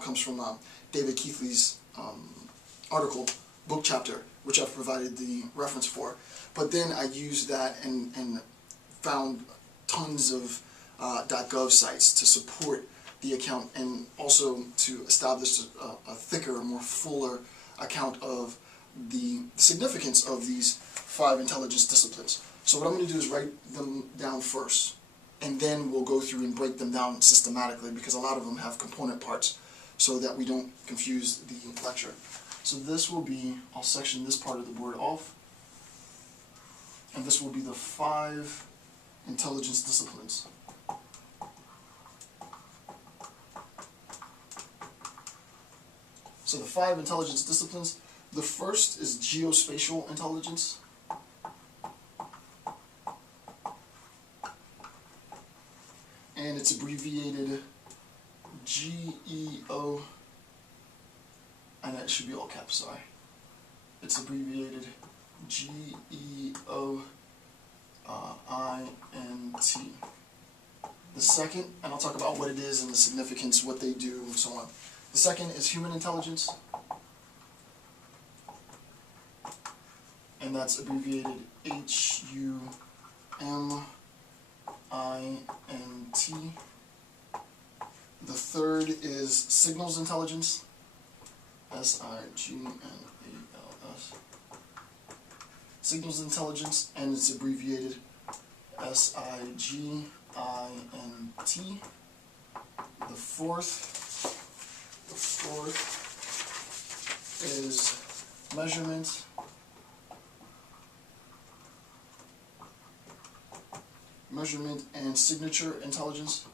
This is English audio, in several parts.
comes from David Keithley's article, book chapter, which I've provided the reference for. But then I used that and found tons of .gov sites to support the account, and also to establish a thicker, more fuller account of the significance of these 5 intelligence disciplines. So what I'm going to do is write them down first, and then we'll go through and break them down systematically, because a lot of them have component parts, so that we don't confuse the lecture. So this will be, I'll section this part of the board off, and this will be the 5 intelligence disciplines. So the 5 intelligence disciplines, the first is geospatial intelligence. And it's abbreviated GEO, and that should be all caps, sorry. It's abbreviated GEOINT. The second, and I'll talk about what it is and the significance, what they do, and so on. The second is human intelligence, and that's abbreviated HUMINT. The third is signals intelligence, SIGNALS. Signals intelligence, and it's abbreviated SIGINT. The fourth is measurement and signature intelligence,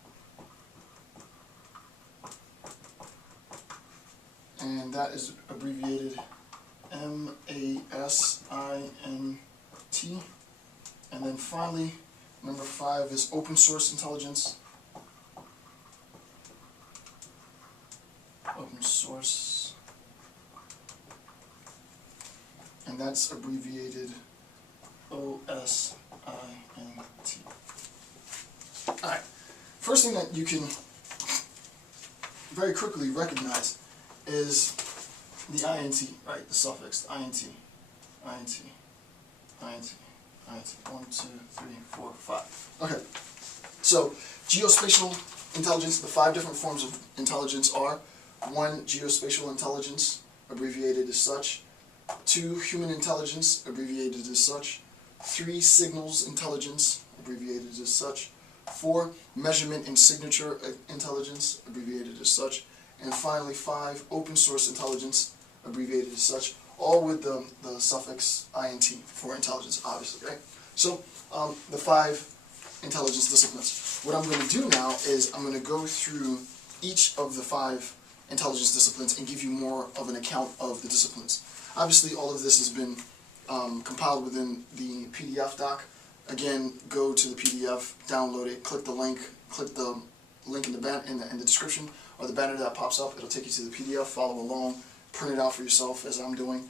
and that is abbreviated MASINT. And then finally, number 5 is open source intelligence. Open source, and that's abbreviated OSINT. Alright, first thing that you can very quickly recognize is the INT, right? The suffix, INT. 1, 2, 3, 4, 5. Okay, so geospatial intelligence, the 5 different forms of intelligence are: 1, geospatial intelligence, abbreviated as such; 2, human intelligence, abbreviated as such; 3, signals intelligence, abbreviated as such; 4, measurement and signature intelligence, abbreviated as such; and finally 5, open source intelligence, abbreviated as such, all with the suffix INT for intelligence, obviously, right? So the 5 intelligence disciplines. What I'm going to do now is I'm going to go through each of the 5 intelligence disciplines and give you more of an account of the disciplines. Obviously, all of this has been compiled within the PDF doc. Again, go to the PDF, download it, click the link in the description, or the banner that pops up. It'll take you to the PDF. Follow along, print it out for yourself as I'm doing,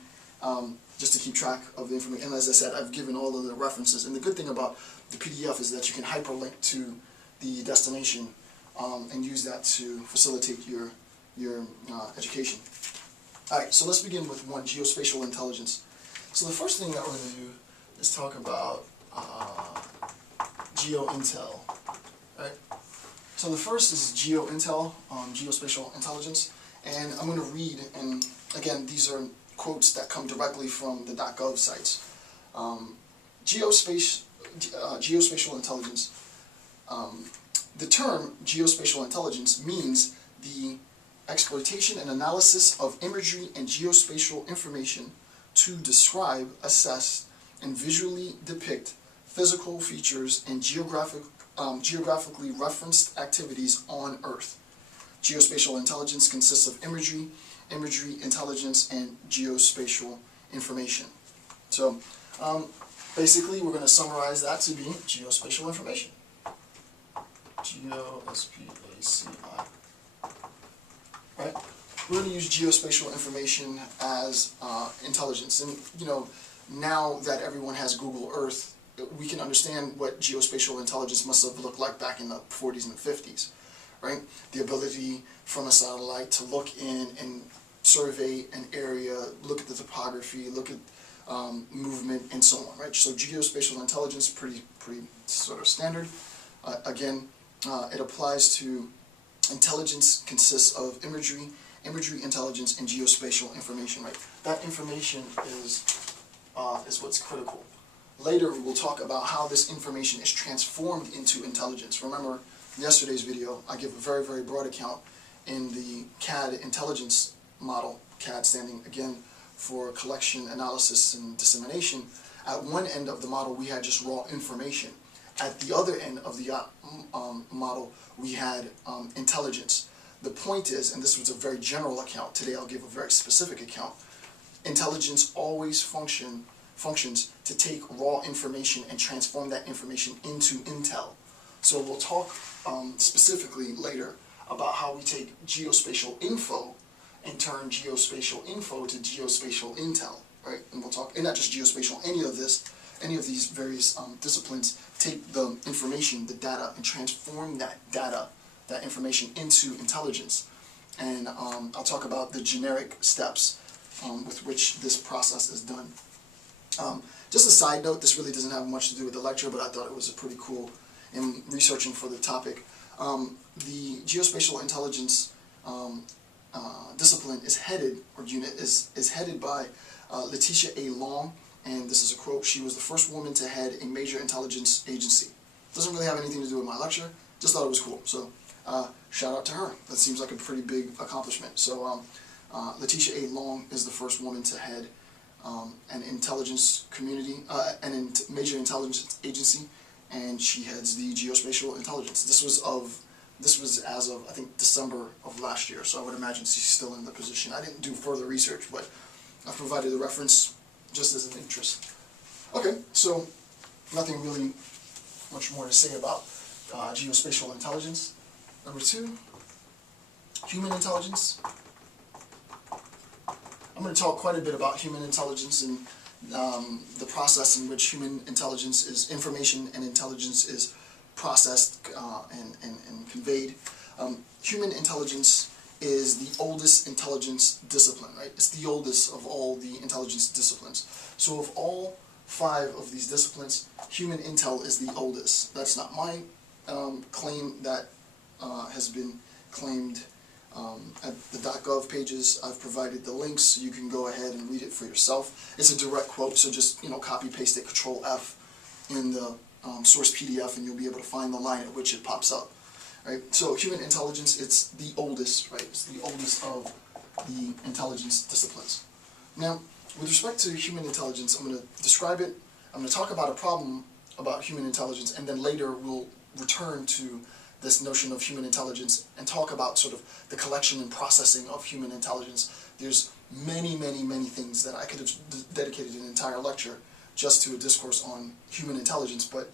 just to keep track of the information. And as I said, I've given all of the references. And the good thing about the PDF is that you can hyperlink to the destination and use that to facilitate your education. Alright, so let's begin with 1, geospatial intelligence. So the first thing that we're going to do is talk about GeoIntel. Right? So the first is GeoIntel, geospatial intelligence, and I'm going to read, and again, these are quotes that come directly from the .gov sites. Geospatial intelligence. The term geospatial intelligence means the exploitation and analysis of imagery and geospatial information to describe, assess, and visually depict physical features and geographically referenced activities on Earth. Geospatial intelligence consists of imagery intelligence, and geospatial information. So basically we're going to summarize that to be geospatial information. Geospaci. Right? We're going to use geospatial information as intelligence. And you know, now that everyone has Google Earth, we can understand what geospatial intelligence must have looked like back in the 40s and 50s. right? The ability from a satellite to look in and survey an area, look at the topography, look at movement, and so on, right? So geospatial intelligence, pretty sort of standard. Again, it applies to intelligence consists of imagery intelligence, and geospatial information, right? That information is what's critical. Later, we will talk about how this information is transformed into intelligence. Remember, yesterday's video, I give a very broad account in the CAD intelligence model, CAD standing, again, for collection, analysis, and dissemination. At one end of the model, we had just raw information. At the other end of the model, we had intelligence. The point is, and this was a very general account, today I'll give a very specific account, intelligence always functions to take raw information and transform that information into intel. So we'll talk specifically later about how we take geospatial info and turn geospatial info to geospatial intel, right? And we'll talk, and not just geospatial, any of these various disciplines take the information, the data, and transform that data, that information into intelligence. And I'll talk about the generic steps with which this process is done. Just a side note, this really doesn't have much to do with the lecture, but I thought it was pretty cool in researching for the topic. The geospatial intelligence discipline is headed, or unit is headed by Letitia A. Long, and this is a quote: "She was the first woman to head a major intelligence agency." Doesn't really have anything to do with my lecture, just thought it was cool. So shout out to her. That seems like a pretty big accomplishment. So Letitia A. Long is the first woman to head an intelligence community, major intelligence agency, and she heads the geospatial intelligence. This was as of, I think, December of last year, so I would imagine she's still in the position. I didn't do further research, but I've provided the reference just as an interest. Okay, so nothing really much more to say about geospatial intelligence. Number 2, human intelligence. I'm going to talk quite a bit about human intelligence and the process in which human intelligence is, information and intelligence is processed and conveyed. Human intelligence is the oldest intelligence discipline, right? It's the oldest of all the intelligence disciplines. So of all 5 of these disciplines, human intel is the oldest. That's not my claim. That has been claimed at the .gov pages. I've provided the links, so you can go ahead and read it for yourself. It's a direct quote, so just copy paste it, Control F in the source PDF, and you'll be able to find the line at which it pops up. Right? So human intelligence, it's the oldest, right? It's the oldest of the intelligence disciplines. Now, with respect to human intelligence, I'm going to describe it. I'm going to talk about a problem about human intelligence, and then later we'll return to this notion of human intelligence and talk about sort of the collection and processing of human intelligence. There's many things that I could have dedicated an entire lecture just to a discourse on human intelligence, but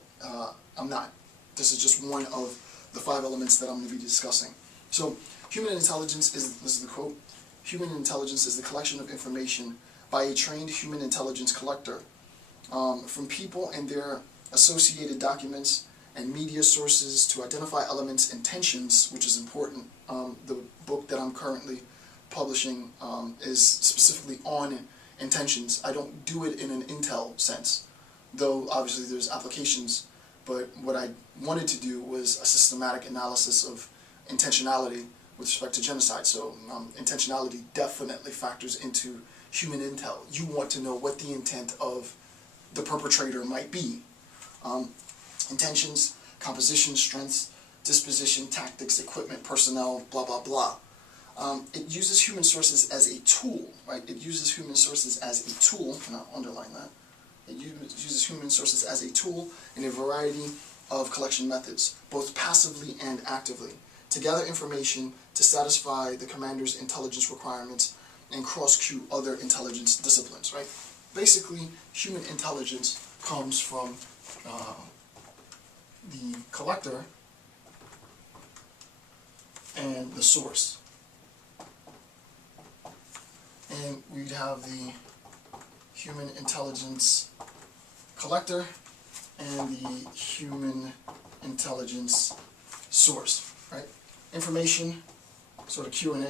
I'm not. This is just one of the 5 elements that I'm going to be discussing. So, human intelligence is, this is the quote, "Human intelligence is the collection of information by a trained human intelligence collector from people and their associated documents and media sources to identify elements and tensions," which is important. The book that I'm currently publishing is specifically on intentions. I don't do it in an intel sense, though obviously there's applications, but what I wanted to do was a systematic analysis of intentionality with respect to genocide. So intentionality definitely factors into human intel. You want to know what the intent of the perpetrator might be. Intentions, composition, strengths, disposition, tactics, equipment, personnel, blah, blah, blah. It uses human sources as a tool, right? It uses human sources as a tool, and I'll underline that. It uses human sources as a tool in a variety of collection methods, both passively and actively, to gather information to satisfy the commander's intelligence requirements and cross-cue other intelligence disciplines, right? Basically, human intelligence comes from the collector and the source. And we'd have the human intelligence collector and the human intelligence source, right? information, sort of Q&A.